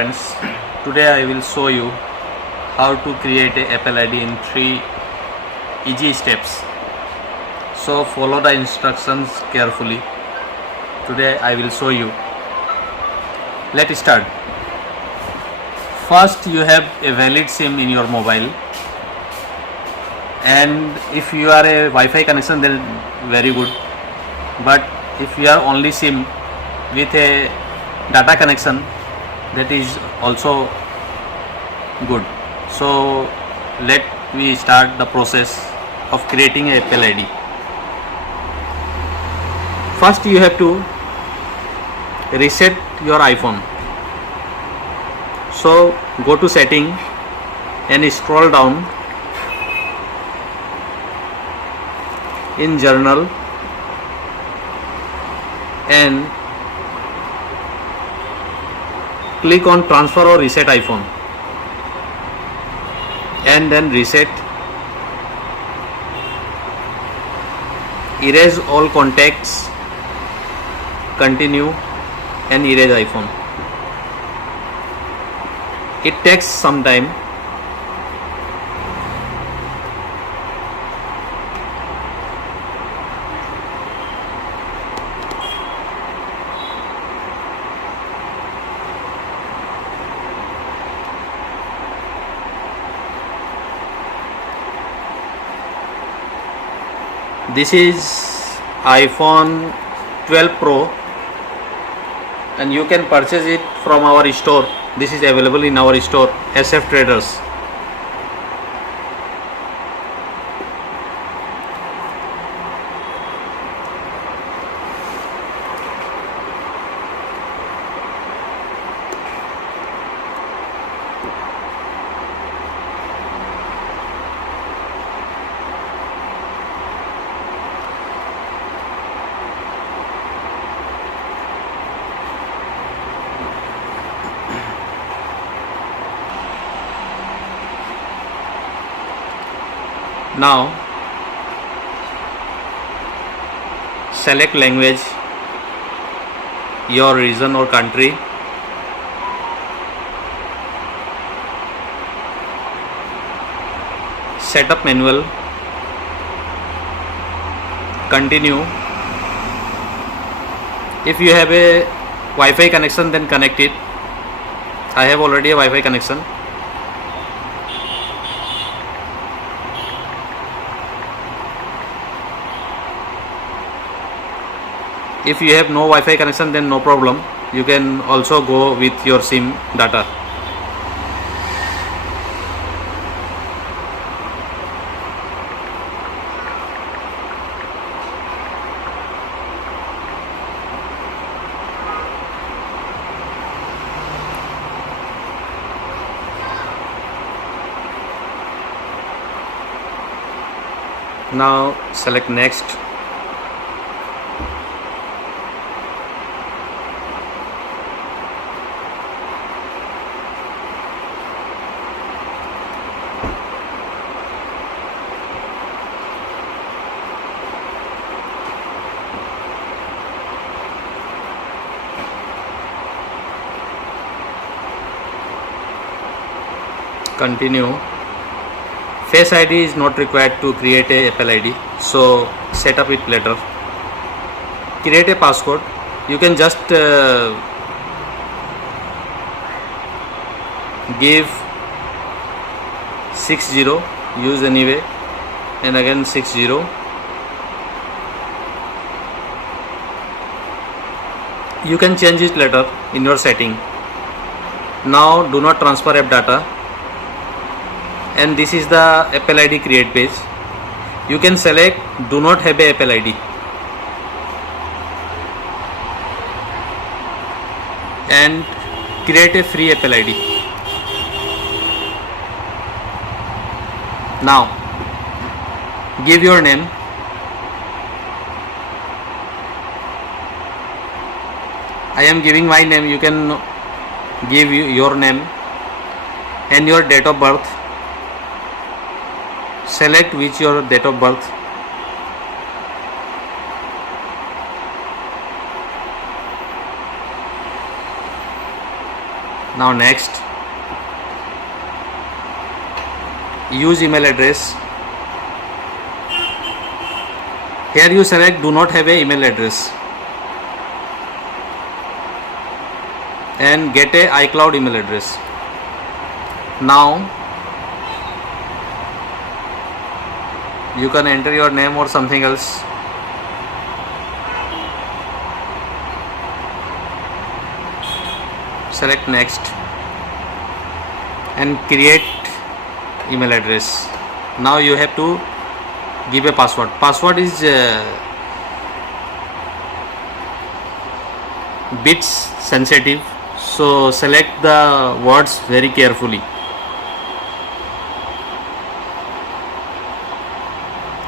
friends, today I will show you how to create a Apple ID in 3 easy steps. So follow the instructions carefully. Today I will show you. Let's start. First, you have a valid SIM in your mobile, and if you are a Wi-Fi connection, then very good. But if you are only SIM with a data connection, that is also good. So let me start the process of creating a Apple ID. First, you have to reset your iPhone. So go to setting and scroll down in journal and click on transfer or reset iPhone, and then reset. Erase all contacts, continue, and erase iPhone. It takes some time. This is iPhone 12 Pro, and you can purchase it from our store. This is available in our store, SF Traders. Now select language, your region or country, setup manual, continue. If you have a Wi-Fi connection, then connect it. I have already a Wi-Fi connection. If you have no Wi-Fi connection, then no problem, you can also go with your SIM data. Now select next. Continue. Face ID is not required to create a Apple ID, so set up it later. Create a passcode. You can just give 60, use anyway, and again 60. You can change it later in your setting. Now do not transfer app data, and this is the Apple ID create page. You can select do not have a Apple ID and create a free Apple ID. Now give your name. I am giving my name. You can give your name and your date of birth. Select which your date of birth. Now next, use email address. Here you select do not have a email address and get a iCloud email address. Now you can enter your name or something else. Select next and create email address. Now you have to give a password. Password is bit sensitive, so select the words very carefully.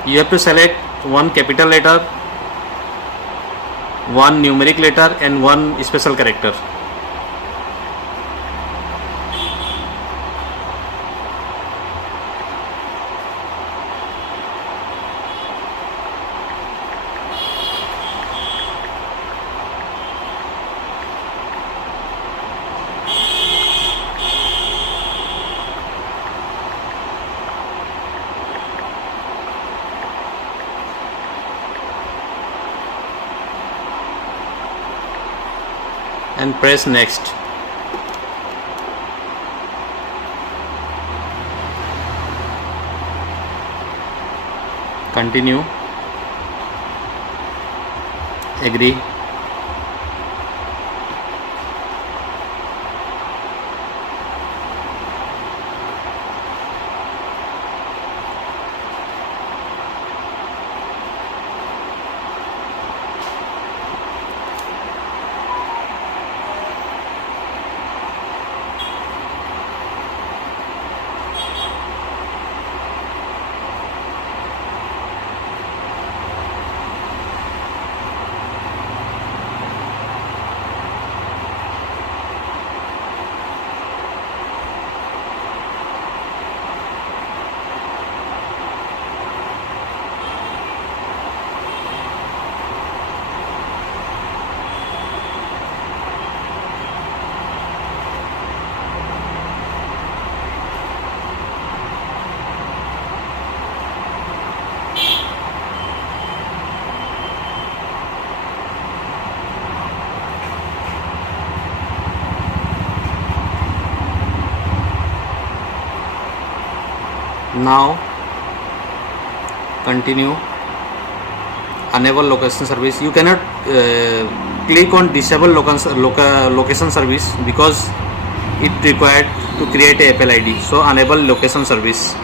You have to select one capital letter, one numeric letter and one special character. And press next. Continue. Agree. Now continue. Enable location service. You cannot click on disable location service because it required to create a Apple ID. So enable location service.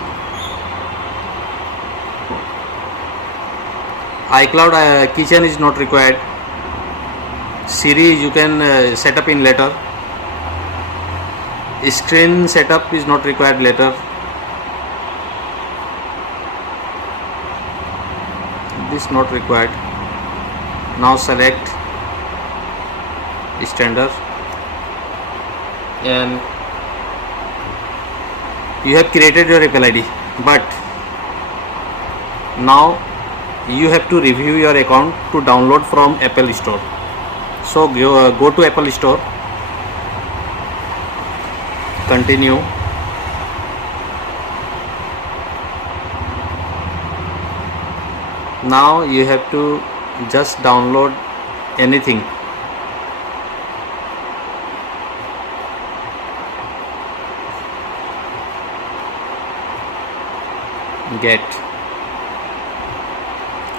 iCloud keychain is not required. Siri you can set up in later. Screen setup is not required later. This not required. Now select standard and you have created your Apple ID, but now you have to review your account to download from Apple Store. So go to Apple Store, continue. Now you have to just download anything. Get,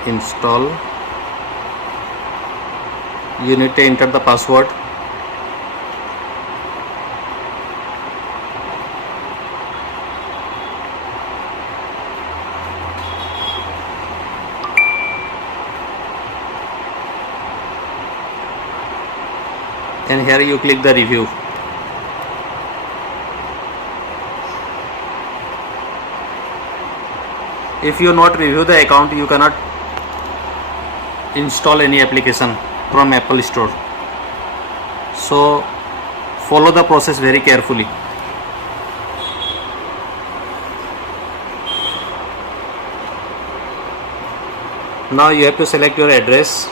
install. You need to enter the password. And here you click the review. If you not review the account, you cannot install any application from Apple Store. So follow the process very carefully. Now you have to select your address.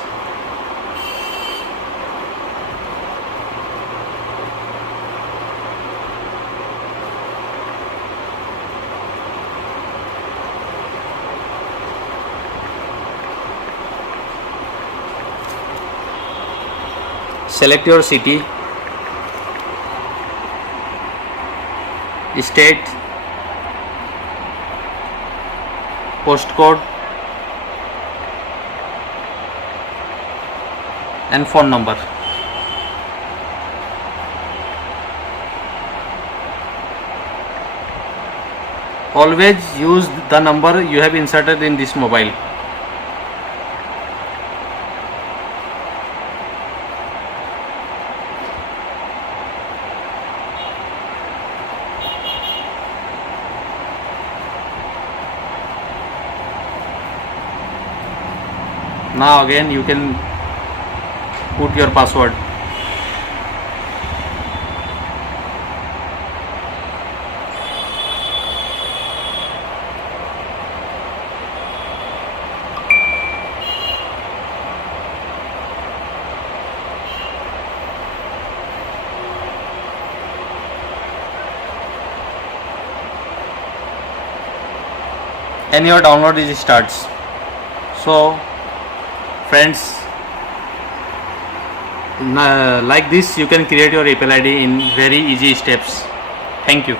select your city, state, postcode and phone number. Always use the number you have inserted in this mobile. Now again you can put your password. And your download is starts. So friends, like this you can create your Apple ID in very easy steps. Thank you.